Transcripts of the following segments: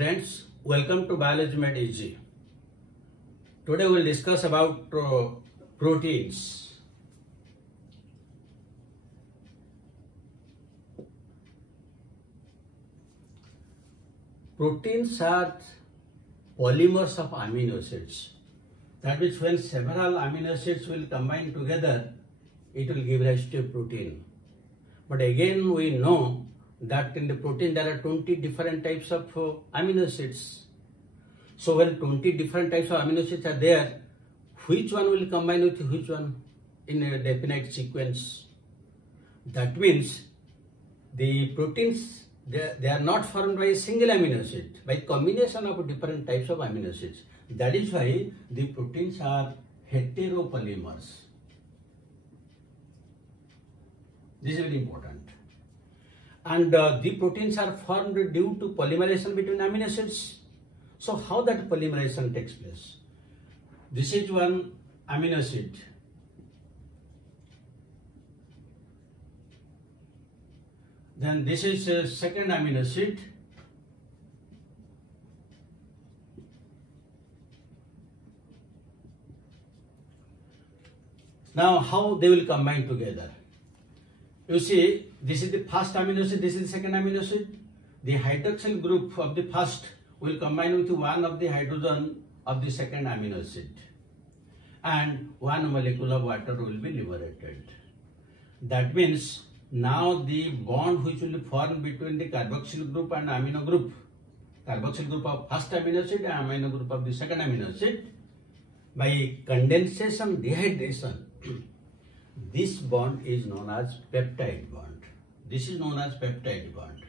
Friends, welcome to Biology Made Easy. Today we will discuss about proteins. Proteins are polymers of amino acids. That means when several amino acids will combine together, it will give rise to a protein. But again, we know that in the protein there are 20 different types of amino acids. So when 20 different types of amino acids are there, which one will combine with which one in a definite sequence? That means the proteins, they are not formed by a single amino acid, by combination of different types of amino acids. That is why the proteins are heteropolymers. This is very important. And the proteins are formed due to polymerization between amino acids. So how that polymerization takes place? This is one amino acid. Then this is a second amino acid. Now how they will combine together? You see, this is the first amino acid, this is the second amino acid. The hydroxyl group of the first will combine with one of the hydrogen of the second amino acid. And one molecule of water will be liberated. That means now the bond which will be formed between the carboxyl group and amino group, carboxyl group of first amino acid and amino group of the second amino acid, by condensation, dehydration, this bond is known as peptide bond. This is known as peptide bond.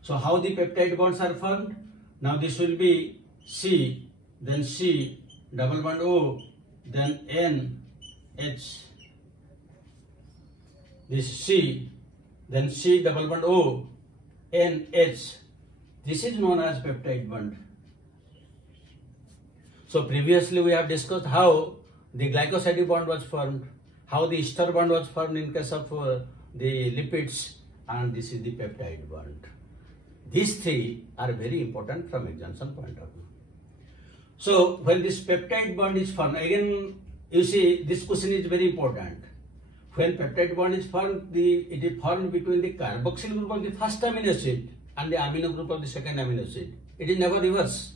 So how the peptide bonds are formed? Now this will be C, then C, double bond O, then N, H. This C, then C, double bond O, N, H. This is known as peptide bond. So previously we have discussed how the glycoside bond was formed, how the ester bond was formed in case of the lipids, and this is the peptide bond. These three are very important from examination point of view. So when this peptide bond is formed, again you see this question is very important. When peptide bond is formed, it is formed between the carboxyl group of the first amino acid and the amino group of the second amino acid. It is never reverse.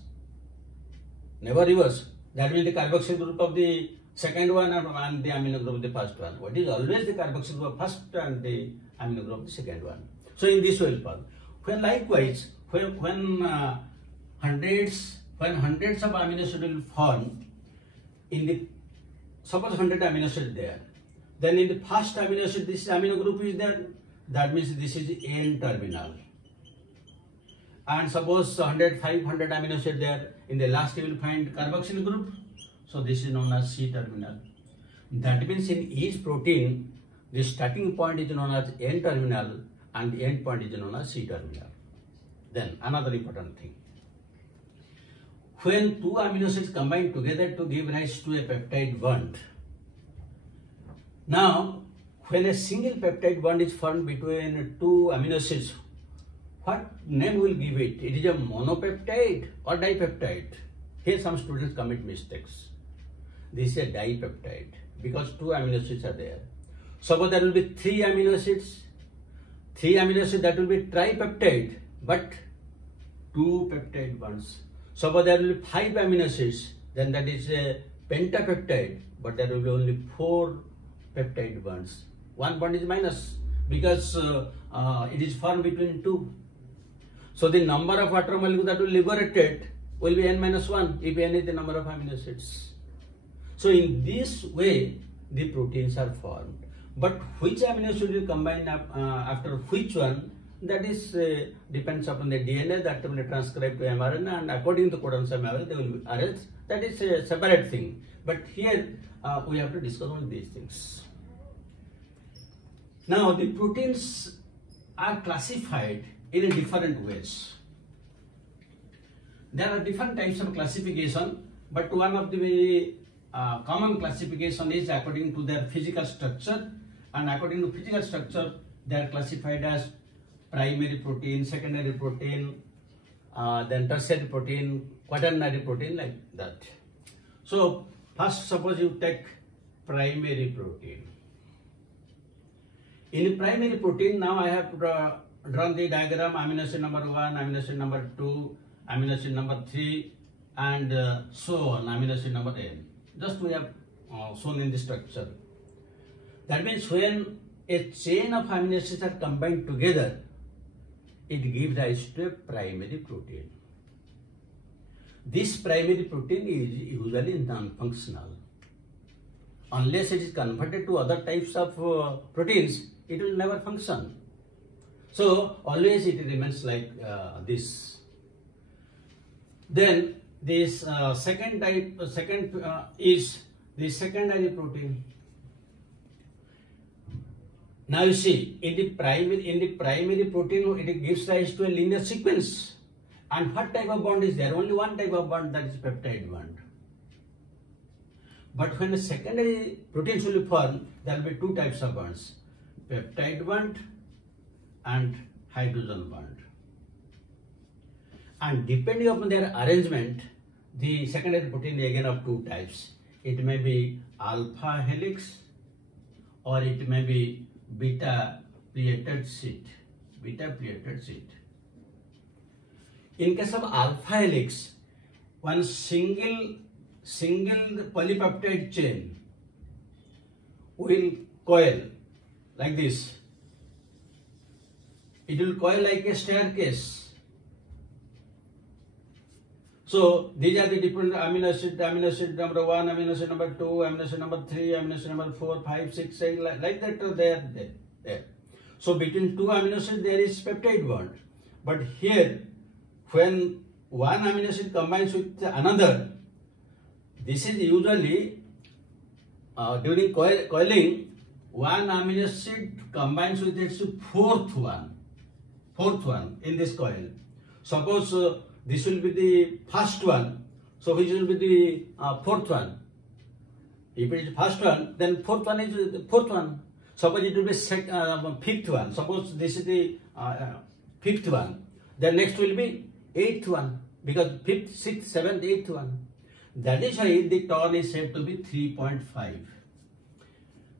Never reverse. That means the carboxyl group of the second one and the amino group of the first one. What is always the carboxyl group of first and the amino group of the second one. So in this way, when likewise, when hundreds of amino acids will form in the, suppose 100 amino acids there, then in the first amino acid this amino group is there. That means this is N terminal. And suppose 500 amino acids there, in the last you will find carboxyl group. So this is known as C terminal. That means in each protein, the starting point is known as N terminal and the end point is known as C terminal. Then another important thing. When two amino acids combine together to give rise to a peptide bond. Now, when a single peptide bond is formed between two amino acids, what name will give it? It is a monopeptide or dipeptide. Here some students commit mistakes. This is a dipeptide because two amino acids are there. Suppose there will be three amino acids. Three amino acids, that will be tripeptide, but two peptide bonds. Suppose there will be 5 amino acids, then that is a pentapeptide, but there will be only 4 peptide bonds. One bond is minus because it is formed between two. So the number of water molecules that will be liberated will be n-1 if n is the number of amino acids. So in this way, the proteins are formed. But which amino acid will combine after which one, that is depends upon the DNA that will be transcribed to mRNA, and according to codons of mRNA they will be arranged. That is a separate thing. But here we have to discuss on these things. Now the proteins are classified in different ways. There are different types of classification, but one of the very common classification is according to their physical structure, and according to physical structure they are classified as primary protein, secondary protein, then tertiary protein, quaternary protein, like that. So first, suppose you take primary protein. In primary protein, now I have drawn the diagram: amino acid number 1, amino acid number 2, amino acid number 3, and so on, amino acid number n. Just we have shown in the structure. That means when a chain of amino acids are combined together, it gives rise to a primary protein. This primary protein is usually non-functional. Unless it is converted to other types of proteins, it will never function. So always it remains like this. Then this second type, is the secondary protein. Now you see, in the primary protein, it gives rise to a linear sequence. And what type of bond is there? Only one type of bond, that is peptide bond. But when a secondary protein will be formed, there will be two types of bonds: peptide bond and hydrogen bond. And depending upon their arrangement, the secondary protein is again of two types. It may be alpha helix or it may be beta pleated sheet. In case of alpha helix, one single polypeptide chain will coil like this. It will coil like a staircase. So these are the different amino acid number 1, amino acid number 2, amino acid number 3, amino acid number 4, 5, 6, 8, like that there. So between two amino acids there is peptide bond. But here, when one amino acid combines with another, this is usually during coiling, one amino acid combines with its fourth one in this coil. Suppose this will be the first one, so which will be the fourth one. If it is first one, then fourth one is the fourth one. Suppose it will be fifth one. Suppose this is the fifth one, then next will be eighth one, because fifth, sixth, seventh, eighth one. That is why the turn is said to be 3.5.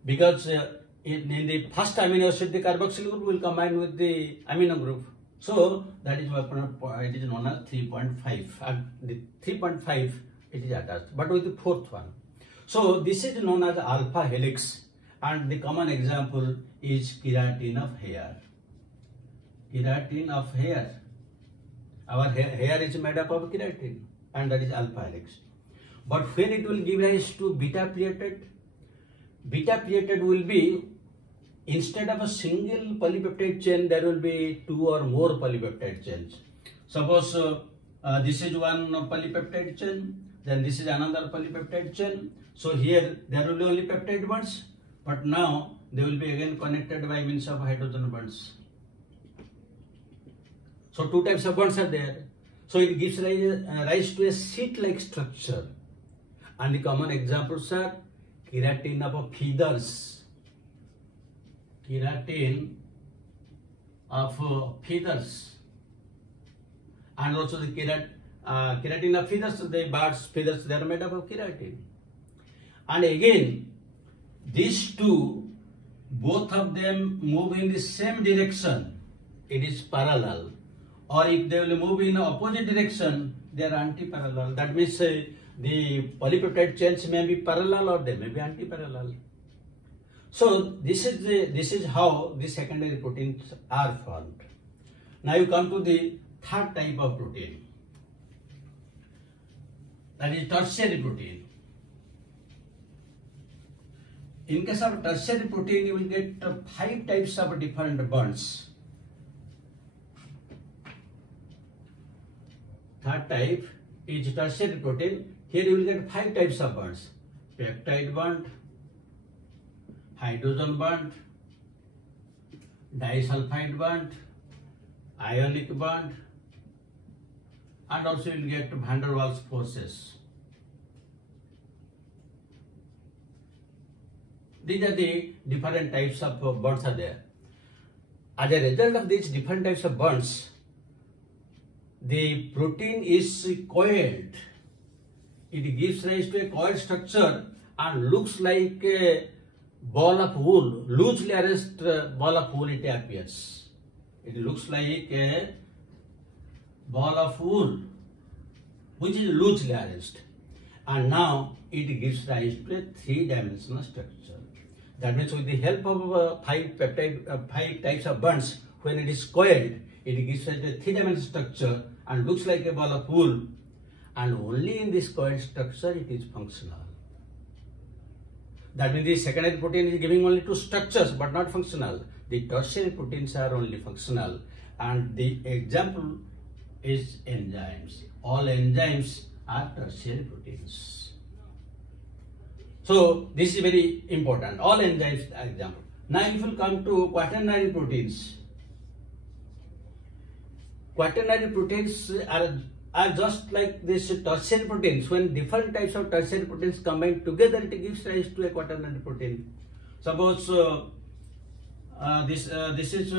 Because in the first amino acid, the carboxyl group will combine with the amino group. So that is why it is known as 3.5. And the 3.5 it is attached, but with the fourth one. So this is known as alpha helix, and the common example is keratin of hair. Keratin of hair. Our hair is made up of keratin, and that is alpha helix. But when it will give rise to beta pleated will be, instead of a single polypeptide chain, there will be two or more polypeptide chains. Suppose this is one polypeptide chain, then this is another polypeptide chain. So here there will be only peptide bonds, but now they will be again connected by means of hydrogen bonds. So two types of bonds are there. So it gives rise to a sheet-like structure. And the common examples are keratin of feathers. Keratin of feathers, and also the keratin of feathers, the birds' feathers, they are made up of keratin. And again, these two, both of them move in the same direction, it is parallel. Or if they will move in the opposite direction, they are anti-parallel. That means the polypeptide chains may be parallel or they may be anti-parallel. So this is how the secondary proteins are formed. Now you come to the third type of protein, that is tertiary protein. In case of tertiary protein, you will get 5 types of different bonds. Third type is tertiary protein. Here you will get 5 types of bonds: peptide bond, hydrogen bond, disulfide bond, ionic bond, and also you will get van der Waals forces. These are the different types of bonds are there. As a result of these different types of bonds, the protein is coiled. It gives rise to a coiled structure and looks like a ball of wool, loosely arranged ball of wool it appears. It looks like a ball of wool which is loosely arranged, and now it gives rise to a three-dimensional structure. That means with the help of five types of bonds, when it is coiled, it gives rise to a three-dimensional structure and looks like a ball of wool, and only in this coiled structure it is functional. That means the secondary protein is giving only two structures but not functional. The tertiary proteins are only functional, and the example is enzymes. All enzymes are tertiary proteins. So this is very important. All enzymes are example. Now if you come to quaternary proteins, quaternary proteins are just like this tertiary proteins. When different types of tertiary proteins combine together, it gives rise to a quaternary protein. Suppose this is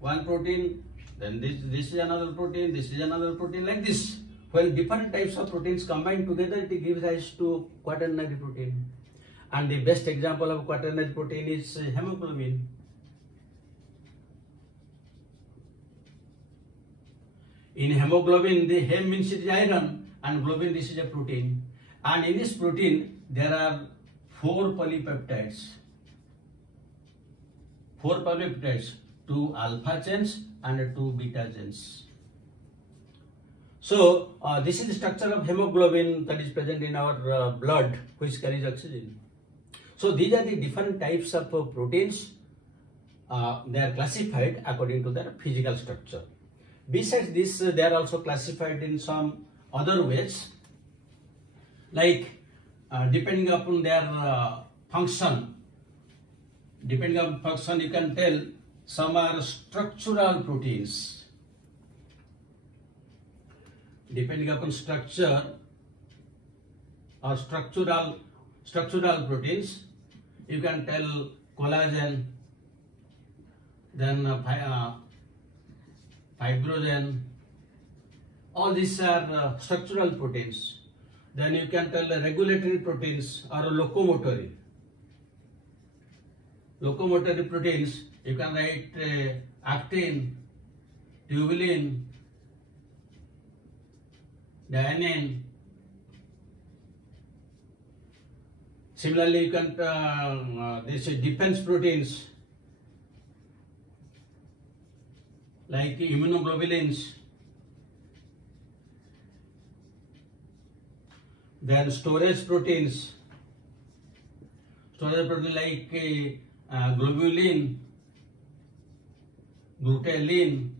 one protein, then this is another protein, this is another protein, like this. When different types of proteins combine together, it gives rise to quaternary protein. And the best example of quaternary protein is hemoglobin. In hemoglobin, the hem means it is iron, and globin, this is a protein. And in this protein, there are 4 polypeptides. 4 polypeptides, 2 alpha chains and 2 beta chains. So this is the structure of hemoglobin that is present in our blood, which carries oxygen. So these are the different types of proteins. They are classified according to their physical structure. Besides this, they are also classified in some other ways, like depending upon their function. Depending on function, you can tell some are structural proteins. Depending upon structure or structural proteins, you can tell collagen, then fibrogen. All these are structural proteins. Then you can tell the regulatory proteins or locomotory. Locomotory proteins, you can write actin, tubulin, dynein. Similarly, you can this defense proteins like immunoglobulins. Then storage proteins like globulin, glutealin.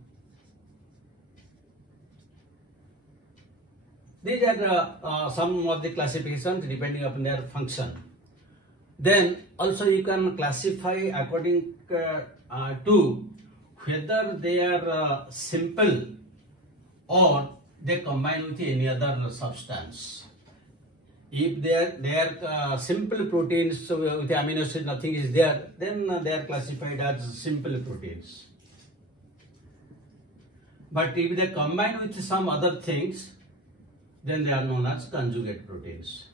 These are some of the classifications depending upon their function. Then also you can classify according to whether they are simple or they combine with any other substance. If they are simple proteins with amino acids, nothing is there, then they are classified as simple proteins. But if they combine with some other things, then they are known as conjugate proteins.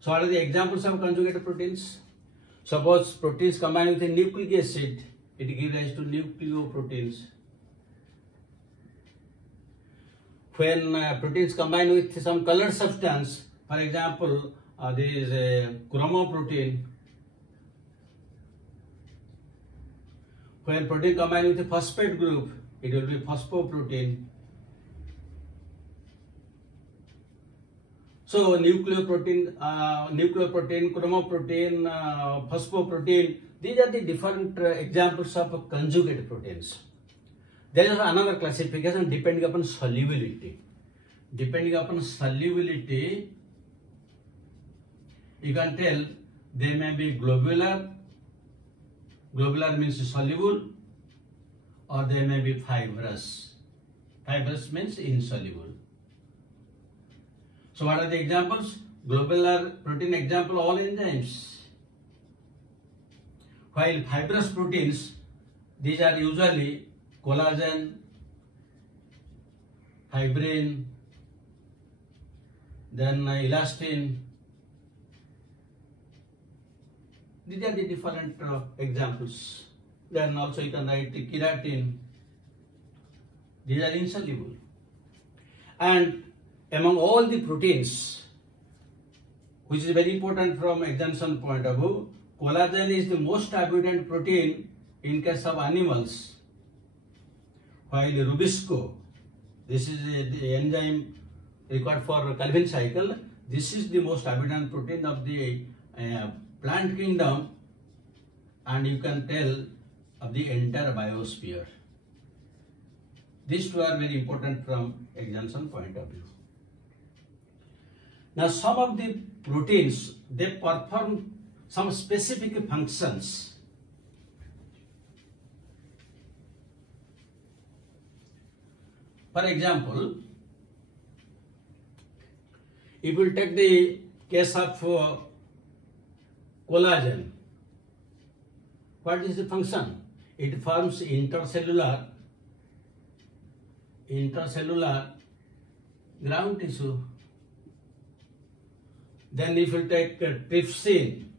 So what are the examples of conjugate proteins? Suppose proteins combine with a nucleic acid, it gives rise to nucleoproteins. When proteins combine with some colored substance, for example, there is a chromoprotein. When protein combine with a phosphate group, it will be phosphoprotein. So nucleoprotein, chromoprotein, phosphoprotein, these are the different examples of conjugate proteins. There is another classification depending upon solubility. Depending upon solubility, you can tell they may be globular. Globular means soluble, or they may be fibrous. Fibrous means insoluble. So what are the examples? Globular protein example, all enzymes. While fibrous proteins, these are usually collagen, fibrin, then elastin. These are the different examples. Then also you can write keratin. These are insoluble. And among all the proteins, which is very important from examination point of view, collagen is the most abundant protein in case of animals, while rubisco, this is the enzyme required for Calvin cycle, this is the most abundant protein of the plant kingdom, and you can tell of the entire biosphere. These two are very important from examination point of view. Now some of the proteins, they perform some specific functions. For example, if we take the case of collagen, what is the function? It forms intercellular ground tissue. Then if you take trypsin,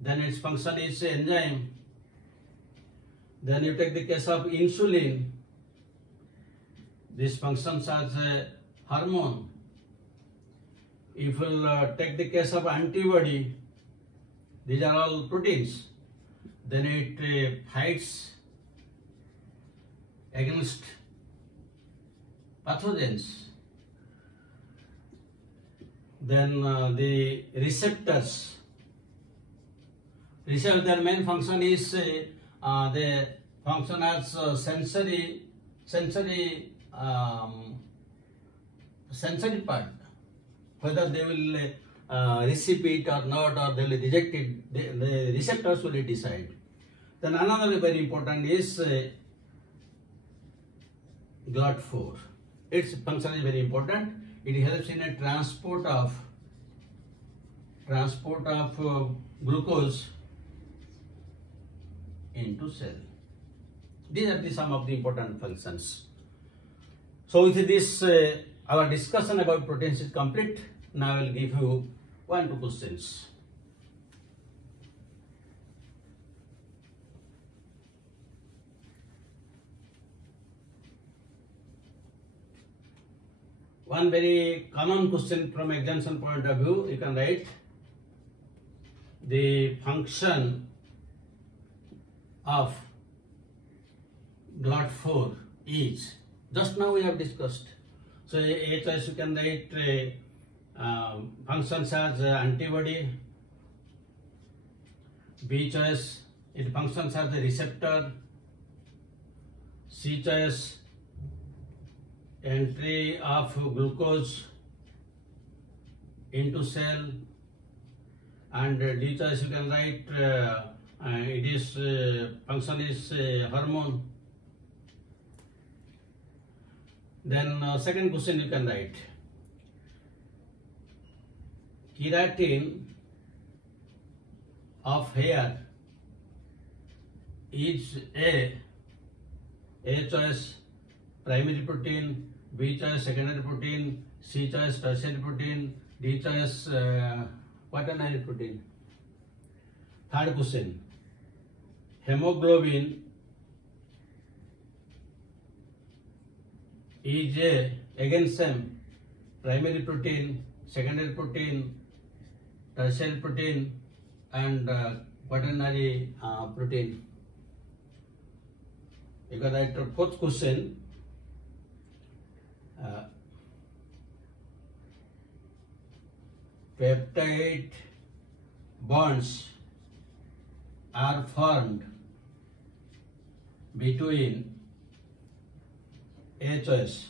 then its function is enzyme. Then you take the case of insulin, this functions as a hormone. If you take the case of antibody, these are all proteins, then it fights against pathogens. Then the receptors, their main function is they function as sensory part. Whether they will receive it or not, or they will reject it, the receptors will decide. Then another very important is GLUT4. Its function is very important. It helps in a transport of glucose into cell. These are some of the important functions. So with this, our discussion about proteins is complete. Now I will give you 1 or 2 questions. One very common question from examination point of view, you can write the function of GLUT4 is, just now we have discussed. So A choice you can write functions as antibody, B choice it functions as a receptor, C choice entry of glucose into cell, and D choice you can write it is function is hormone. Then second question you can write keratin of hair is A choice primary protein, B choice secondary protein, C choice tertiary protein, D choice quaternary protein. Third question, hemoglobin is A, again same, primary protein, secondary protein, tertiary protein, and quaternary protein. You can write the fourth question, peptide bonds are formed between A choice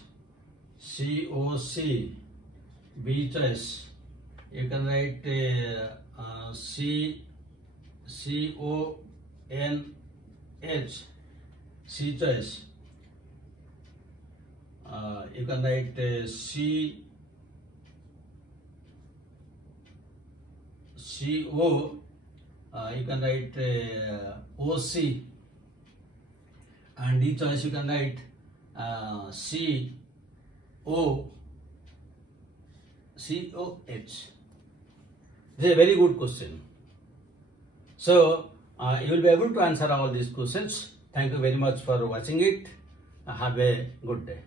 COC, B choice you can write CONH, C choice you can write CO you can write OC, and D choice you can write COH. This is a very good question. So you will be able to answer all these questions. Thank you very much for watching it. Have a good day.